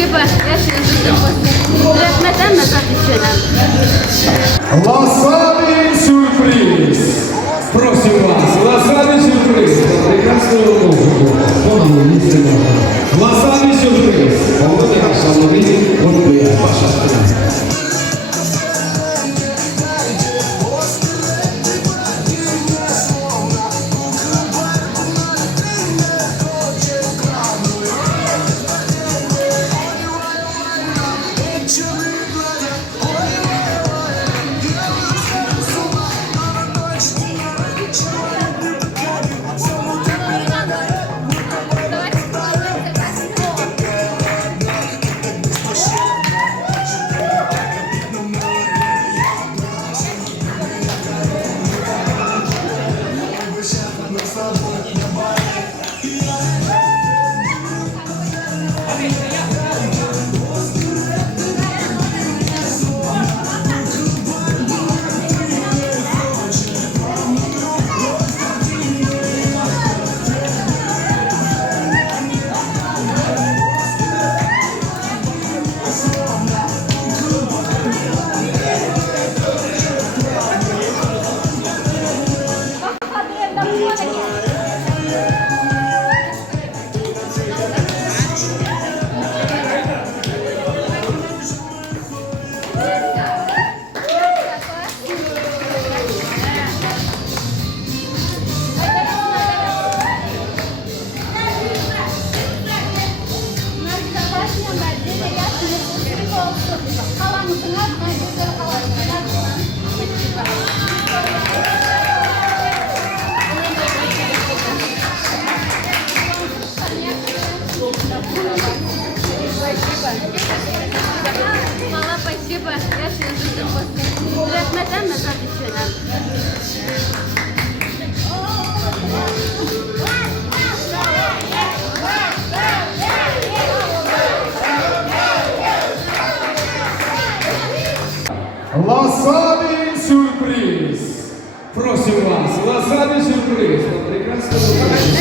Спасибо. Я сейчас Рахметен назад içelim. Ласаний сюрприз! Просим вас, ласаний сюрприз! Прекрасную музыку! Ласаний сюрприз! Володя Шаловий, вот вы, пожалуйста. Mala спасибо. Я сейчас Рахметен назад içelim. Ласаний сюрприз! Просим вас, ласаний сюрприз! Прекрасную музыку!